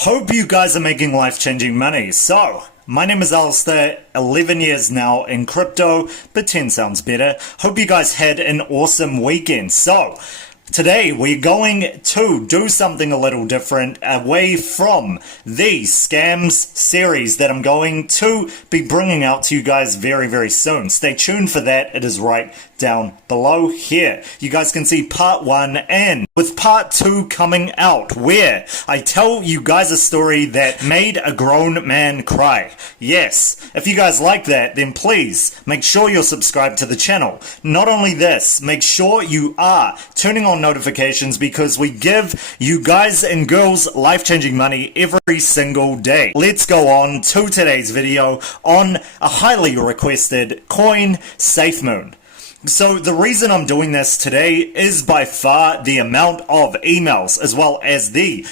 Hope you guys are making life-changing money. So, my name is Alistar, 11 years now in crypto, but 10 sounds better. Hope you guys had an awesome weekend. So, today we're going to do something a little different away from the scams series that I'm going to be bringing out to you guys very, very soon. Stay tuned for that. It is right down below here. You guys can see part 1 and with part 2 coming out where I tell you guys a story that made a grown man cry. Yes, if you guys like that, then please make sure you're subscribed to the channel. Not only this, make sure you are turning on notifications because we give you guys and girls life-changing money every single day. Let's go on to today's video on a highly requested coin, Safemoon. So the reason I'm doing this today is by far the amount of emails as well as the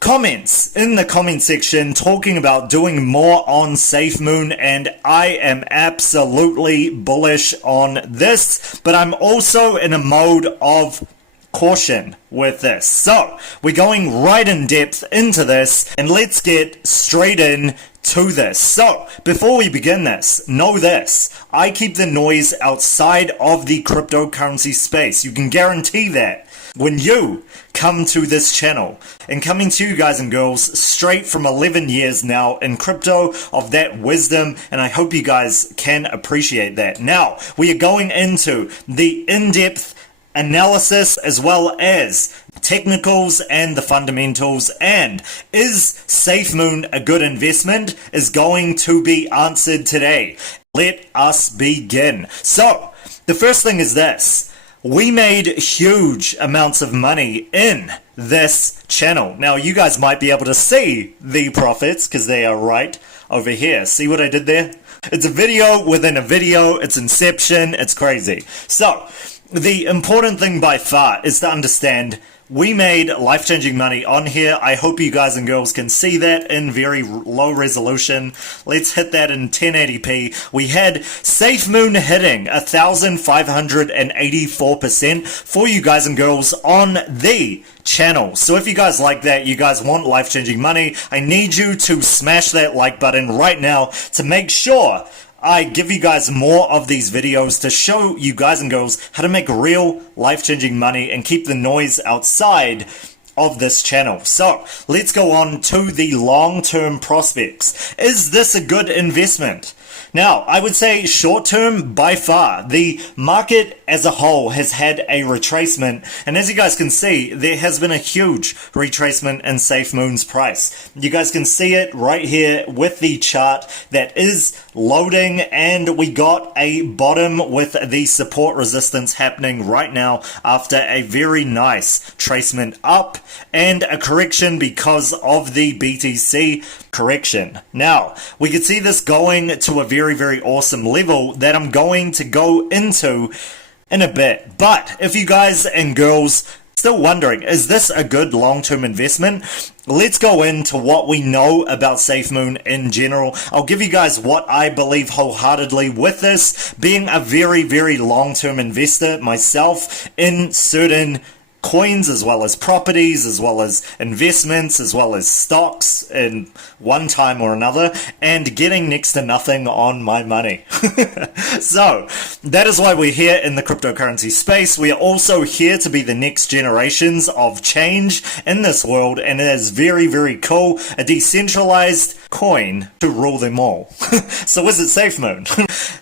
comments in the comment section talking about doing more on Safemoon, and I am absolutely bullish on this, but I'm also in a mode of caution with this. So we're going right in depth into this, and let's get straight in to this. So before we begin this, know this: I keep the noise outside of the cryptocurrency space. You can guarantee that when you come to this channel, and coming to you guys and girls straight from 11 years now in crypto of that wisdom, and I hope you guys can appreciate that. Now we are going into the in-depth analysis as well as technicals and the fundamentals, and is Safemoon a good investment is going to be answered today. Let us begin. So the first thing is this: we made huge amounts of money in this channel. Now you guys might be able to see the profits because they are right over here. See what I did there? It's a video within a video. It's inception. It's crazy. So the important thing by far is to understand we made life-changing money on here. I hope you guys and girls can see that in very low resolution. Let's hit that in 1080p. We had Safemoon hitting 1,584% for you guys and girls on the channel. So if you guys like that, you guys want life-changing money, I need you to smash that like button right now to make sure I give you guys more of these videos to show you guys and girls how to make real life-changing money and keep the noise outside of this channel. So let's go on to the long-term prospects. Is this a good investment? Now, I would say short-term, by far. The market as a whole has had a retracement, and as you guys can see, there has been a huge retracement in Safemoon's price. You guys can see it right here with the chart that is loading, and we got a bottom with the support resistance happening right now after a very nice tracement up and a correction because of the BTC correction. Now, we can see this going to a very, very awesome level that I'm going to go into in a bit. But if you guys and girls still wondering, is this a good long-term investment? Let's go into what we know about Safemoon in general. I'll give you guys what I believe wholeheartedly with this, being a very, very long-term investor myself in certain coins as well as properties as well as investments as well as stocks in one time or another, and getting next to nothing on my money. So that is why we're here in the cryptocurrency space. We are also here to be the next generations of change in this world, and it is very, very cool, a decentralized coin to rule them all. So is it Safemoon?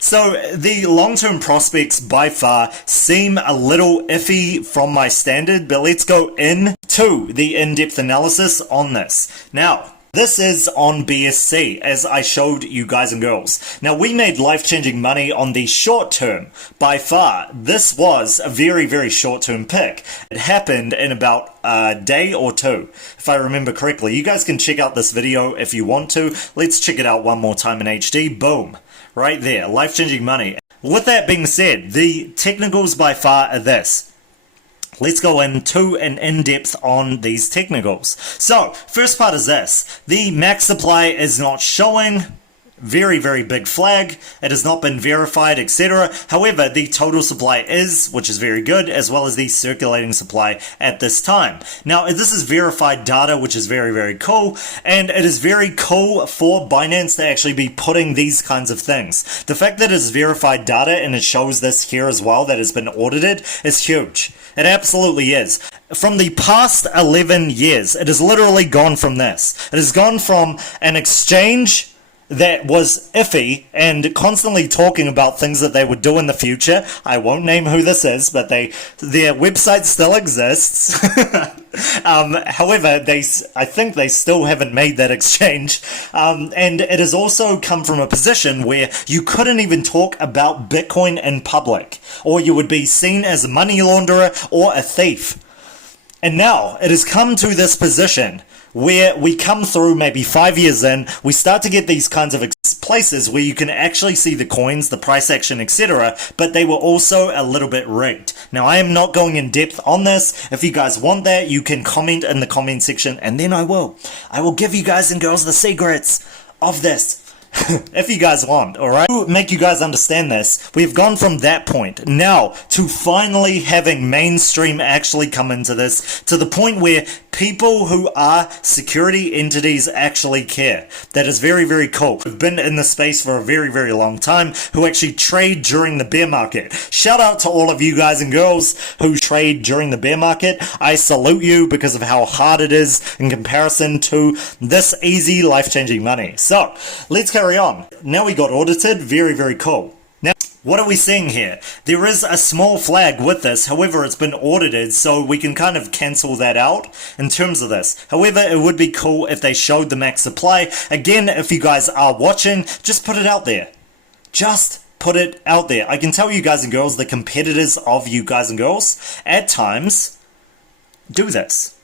So the long-term prospects by far seem a little iffy from my standard, but let's go into the in-depth analysis on this. Now, this is on BSC, as I showed you guys and girls. Now, we made life-changing money on the short term. By far, this was a very, very short-term pick. It happened in about a day or two, if I remember correctly. You guys can check out this video if you want to. Let's check it out one more time in HD. Boom. Right there. Life-changing money. With that being said, the technicals by far are this. Let's go into an in-depth on these technicals. So, first part is this. The max supply is not showing. very, very big flag. It has not been verified, etc. However, the total supply is, which is very good, as well as the circulating supply at this time. Now, this is verified data, which is very, very cool, and it is very cool for Binance to actually be putting these kinds of things. The fact that it's verified data and it shows this here as well, that has been audited, is huge. It absolutely is. From the past 11 years, it has literally gone from this. It has gone from an exchange that was iffy and constantly talking about things that they would do in the future. I won't name who this is, but their website still exists. However, I think they still haven't made that exchange. And it has also come from a position where you couldn't even talk about Bitcoin in public, or you would be seen as a money launderer or a thief. And now it has come to this position where we come through maybe 5 years in, we start to get these kinds of places where you can actually see the coins, the price action, etc., but they were also a little bit rigged. Now, I am not going in depth on this. If you guys want that, you can comment in the comment section, and then I will give you guys and girls the secrets of this. If you guys want, alright? To make you guys understand this, we've gone from that point now to finally having mainstream actually come into this, to the point where people who are security entities actually care. That is very, very cool. We've been in the space for a very, very long time, who actually trade during the bear market. Shout out to all of you guys and girls who trade during the bear market. I salute you because of how hard it is in comparison to this easy life-changing money. So, let's carry on. Now we got audited. Very, very cool. Now, what are we seeing here? There is a small flag with this, however it's been audited, so we can kind of cancel that out in terms of this. However, it would be cool if they showed the max supply. Again, if you guys are watching, just put it out there. Just put it out there. I can tell you guys and girls, the competitors of you guys and girls, at times, do this.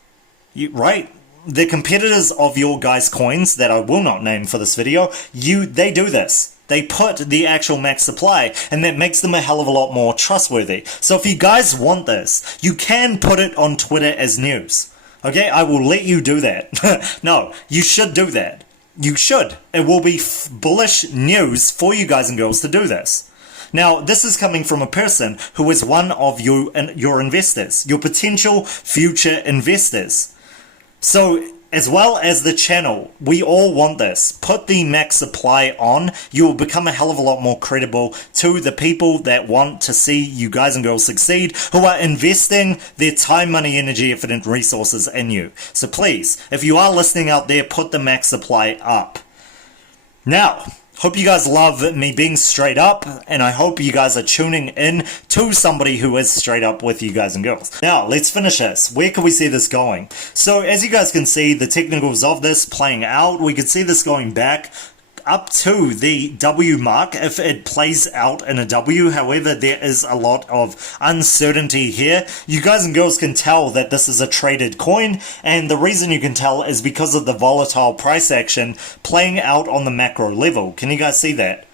Right? The competitors of your guys' coins, that I will not name for this video, they do this. They put the actual max supply, and that makes them a hell of a lot more trustworthy. So if you guys want this, you can put it on Twitter as news. Okay, I will let you do that. No, you should do that. You should. It will be bullish news for you guys and girls to do this. Now, this is coming from a person who is one of your investors, your potential future investors. So, as well as the channel, we all want this. Put the max supply on. You will become a hell of a lot more credible to the people that want to see you guys and girls succeed, who are investing their time, money, energy, effort, and resources in you. So please, if you are listening out there, put the max supply up. Now, hope you guys love me being straight up, and I hope you guys are tuning in to somebody who is straight up with you guys and girls. Now, let's finish this. Where can we see this going? So, as you guys can see, the technicals of this playing out, we can see this going back up to the W mark if it plays out in a W. However, there is a lot of uncertainty here. You guys and girls can tell that this is a traded coin, and the reason you can tell is because of the volatile price action playing out on the macro level. Can you guys see that?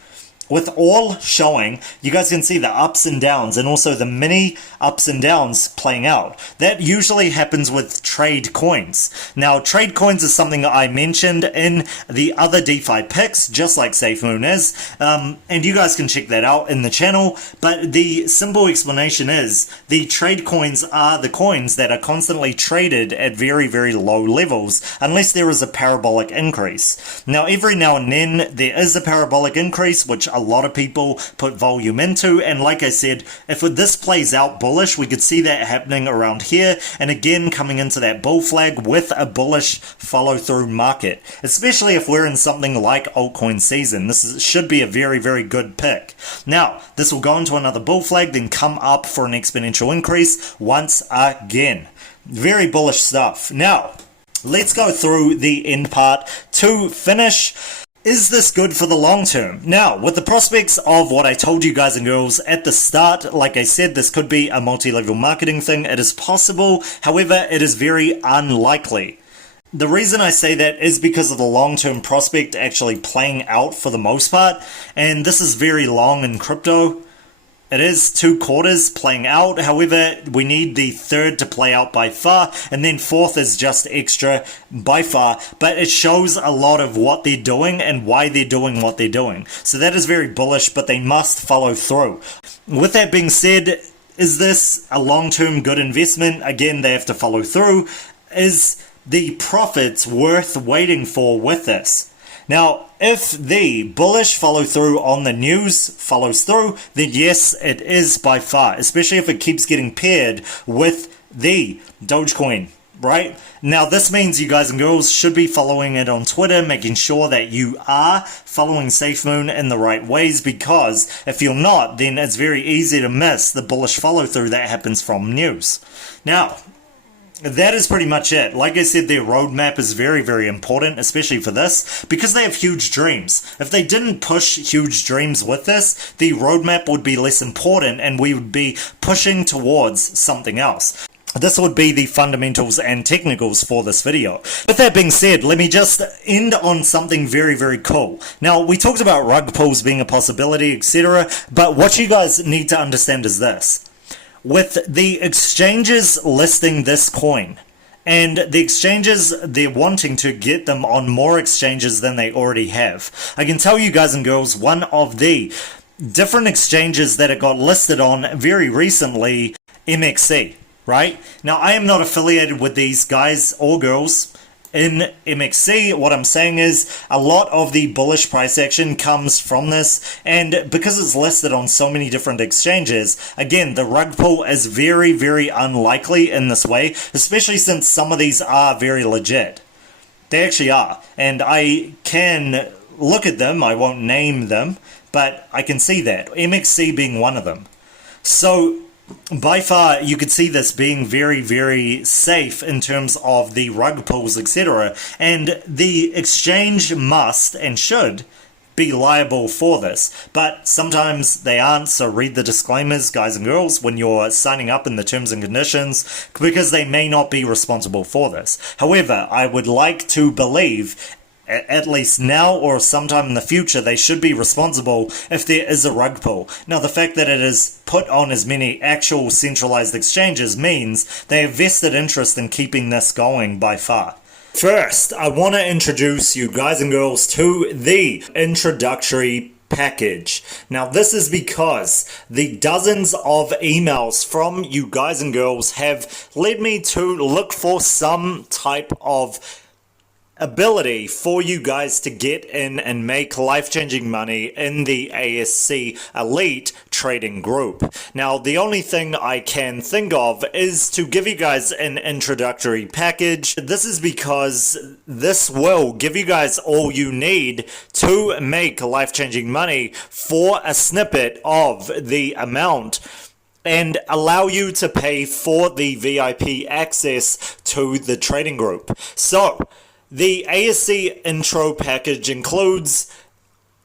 With all showing, you guys can see the ups and downs, and also the mini ups and downs playing out. That usually happens with trade coins. Now, trade coins is something I mentioned in the other DeFi picks, just like Safemoon is, and you guys can check that out in the channel. But the simple explanation is, the trade coins are the coins that are constantly traded at very, very low levels, unless there is a parabolic increase. Now, every now and then, there is a parabolic increase, which a lot of people put volume into, and like I said, if this plays out bullish, we could see that happening around here, and again coming into that bull flag with a bullish follow through market, especially if we're in something like altcoin season. This should be a very, very good pick. Now, this will go into another bull flag, then come up for an exponential increase once again. Very bullish stuff. Now, let's go through the end part to finish. Is this good for the long term? Now, with the prospects of what I told you guys and girls at the start, like I said, this could be a multi-level marketing thing. It is possible, however, it is very unlikely. The reason I say that is because of the long-term prospect actually playing out for the most part, and this is very long in crypto. It is 2 quarters playing out. However, we need the third to play out by far, and then fourth is just extra by far. But it shows a lot of what they're doing and why they're doing what they're doing. So that is very bullish, but they must follow through. With that being said, is this a long-term good investment? Again, they have to follow through. Is the profits worth waiting for with this? Now, if the bullish follow through on the news follows through, then yes, it is by far, especially if it keeps getting paired with the Dogecoin, right? Now, this means you guys and girls should be following it on Twitter, making sure that you are following Safemoon in the right ways, because if you're not, then it's very easy to miss the bullish follow through that happens from news. Now, that is pretty much it. Like I said, their roadmap is very, very important, especially for this, because they have huge dreams. If they didn't push huge dreams with this, the roadmap would be less important and we would be pushing towards something else. This would be the fundamentals and technicals for this video. With that being said, let me just end on something very, very cool. Now, we talked about rug pulls being a possibility, etc., but what you guys need to understand is this. With the exchanges listing this coin, and the exchanges, they're wanting to get them on more exchanges than they already have. I can tell you guys and girls, one of the different exchanges that it got listed on very recently, MXC, right? Now, I am not affiliated with these guys or girls in MXC. What I'm saying is a lot of the bullish price action comes from this, and because it's listed on so many different exchanges, again, the rug pull is very, very unlikely in this way, especially since some of these are very legit. They actually are, and I can look at them. I won't name them, but I can see that, MXC being one of them. So by far, you could see this being very, very safe in terms of the rug pulls, etc. And the exchange must and should be liable for this. But sometimes they aren't, so read the disclaimers, guys and girls, when you're signing up in the terms and conditions, because they may not be responsible for this. However, I would like to believe, at least now or sometime in the future, they should be responsible if there is a rug pull. Now, the fact that it is put on as many actual centralized exchanges means they have vested interest in keeping this going by far. First, I want to introduce you guys and girls to the introductory package. Now, this is because the dozens of emails from you guys and girls have led me to look for some type of ability for you guys to get in and make life-changing money in the ASC Elite trading group. Now, the only thing I can think of is to give you guys an introductory package. This is because this will give you guys all you need to make life-changing money for a snippet of the amount, and allow you to pay for the VIP access to the trading group. So, the ASC intro package includes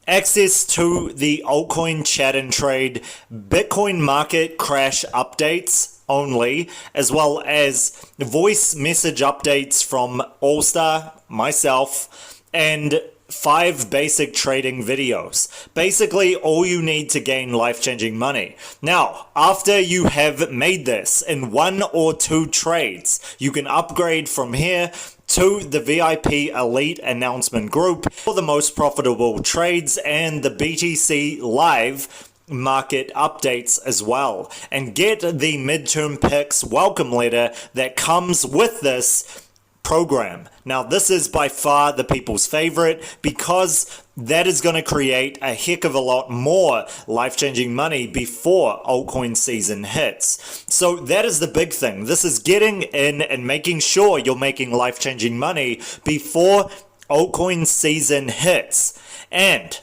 access to the altcoin chat and trade, Bitcoin market crash updates only, as well as voice message updates from Alistar, myself, and 5 basic trading videos. Basically, all you need to gain life-changing money. Now, after you have made this in 1 or 2 trades, you can upgrade from here to the VIP Elite announcement group for the most profitable trades and the BTC Live market updates as well, and get the midterm picks welcome letter that comes with this program. Now, this is by far the people's favorite because that is going to create a heck of a lot more life-changing money before altcoin season hits. So that is the big thing. This is getting in and making sure you're making life-changing money before altcoin season hits. And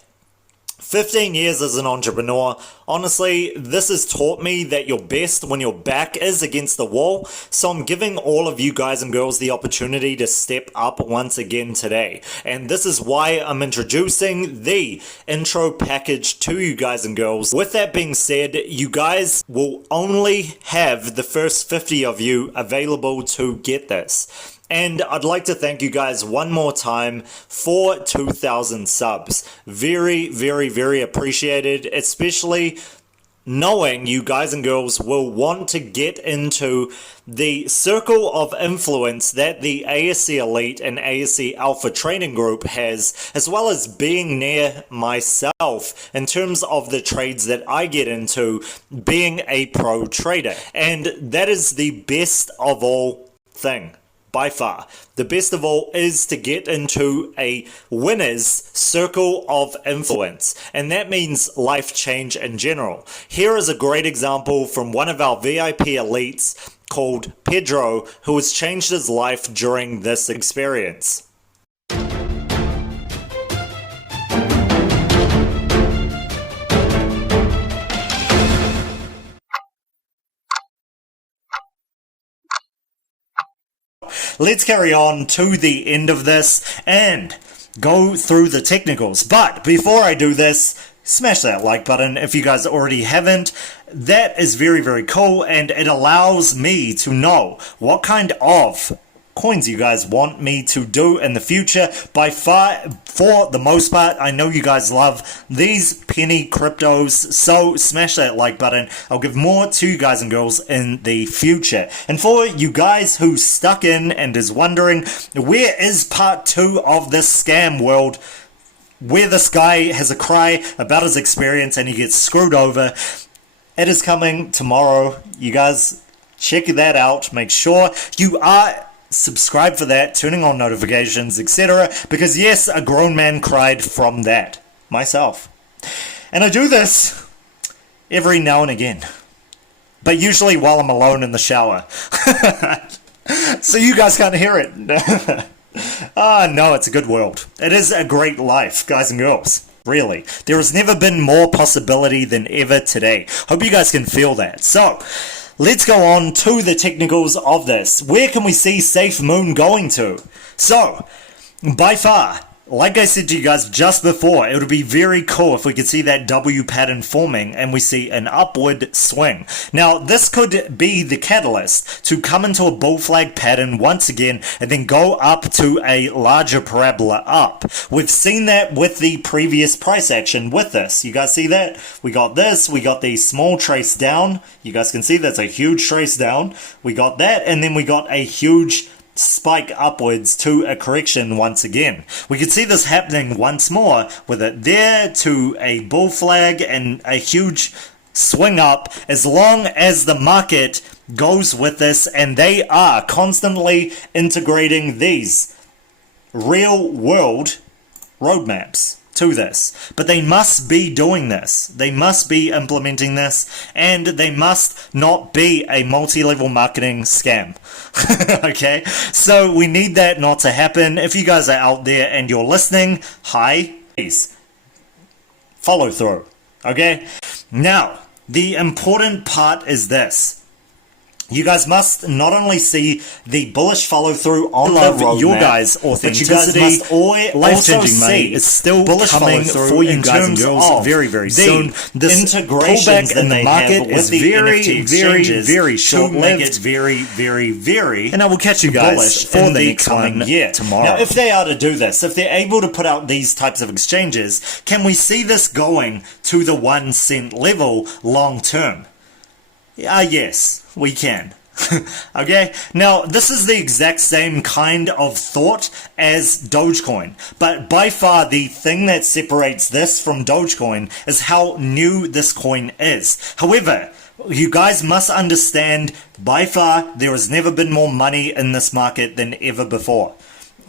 15 years as an entrepreneur, honestly, this has taught me that you're best when your back is against the wall, so I'm giving all of you guys and girls the opportunity to step up once again today. And this is why I'm introducing the intro package to you guys and girls. With that being said, you guys will only have the first 50 of you available to get this. And I'd like to thank you guys one more time for 2,000 subs. Very, very, very appreciated, especially knowing you guys and girls will want to get into the circle of influence that the ASC Elite and ASC Alpha Trading Group has, as well as being near myself in terms of the trades that I get into, being a pro trader. And that is the best of all thing. By far, the best of all is to get into a winner's circle of influence, and that means life change in general. Here is a great example from one of our VIP elites called Pedro, who has changed his life during this experience. Let's carry on to the end of this and go through the technicals. But before I do this, smash that like button if you guys already haven't. That is very, very cool, and it allows me to know what kind of coins you guys want me to do in the future. By far, for the most part, I know you guys love these penny cryptos, so smash that like button. I'll give more to you guys and girls in the future. And for you guys who stuck in and is wondering, where is part 2 of this scam world, where this guy has a cry about his experience and he gets screwed over? It is coming tomorrow. You guys check that out. Make sure you are subscribe for that, turning on notifications, etc. Because yes, a grown man cried from that myself. And I do this every now and again, but usually while I'm alone in the shower. So you guys can't hear it. No, it's a good world. It is a great life, guys and girls. Really. There has never been more possibility than ever today. Hope you guys can feel that. So, let's go on to the technicals of this. Where can we see Safemoon going to? So, by far, like I said to you guys just before, it would be very cool if we could see that W pattern forming and we see an upward swing. Now, this could be the catalyst to come into a bull flag pattern once again and then go up to a larger parabola up. We've seen that with the previous price action with this. You guys see that? We got this, we got the small trace down. You guys can see that's a huge trace down. We got that, and then we got a huge spike upwards to a correction once again. We could see this happening once more with it there to a bull flag and a huge swing up, as long as the market goes with this, and they are constantly integrating these real world roadmaps to this. But they must be doing this. They must be implementing this, and they must not be a multi-level marketing scam. Okay? So we need that not to happen. If you guys are out there and you're listening, hi, please follow through. Okay? Now, the important part is this. You guys must not only see the bullish follow through on the roadmap, your guys' authenticity, but you guys must life-changing money is still bullish coming for you guys and girls very, very soon. This pullback in the market is very, very, very short-lived, very, and I will catch you guys for the next one tomorrow. Now, if they are to do this, if they're able to put out these types of exchanges, can we see this going to the 1 cent level long term? Yes, we can. Okay, now this is the exact same kind of thought as Dogecoin, but by far the thing that separates this from Dogecoin is how new this coin is. However, you guys must understand, by far there has never been more money in this market than ever before.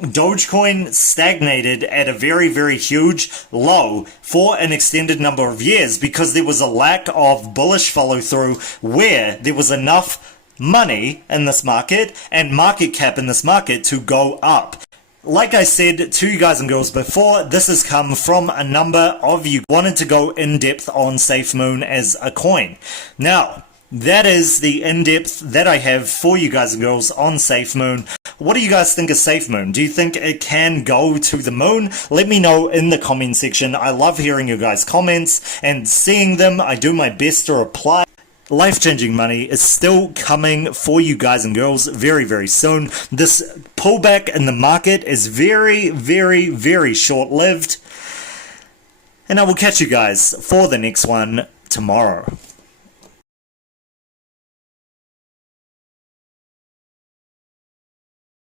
Dogecoin stagnated at a very, very huge low for an extended number of years because there was a lack of bullish follow through where there was enough money in this market and market cap in this market to go up. Like I said to you guys and girls before, this has come from a number of you wanted to go in depth on Safemoon as a coin. Now, that is the in-depth that I have for you guys and girls on Safemoon. What do you guys think of Safemoon? Do you think it can go to the moon? Let me know in the comment section. I love hearing your guys' comments and seeing them. I do my best to reply. Life-changing money is still coming for you guys and girls very, very soon. This pullback in the market is very, very, very short-lived. And I will catch you guys for the next one tomorrow.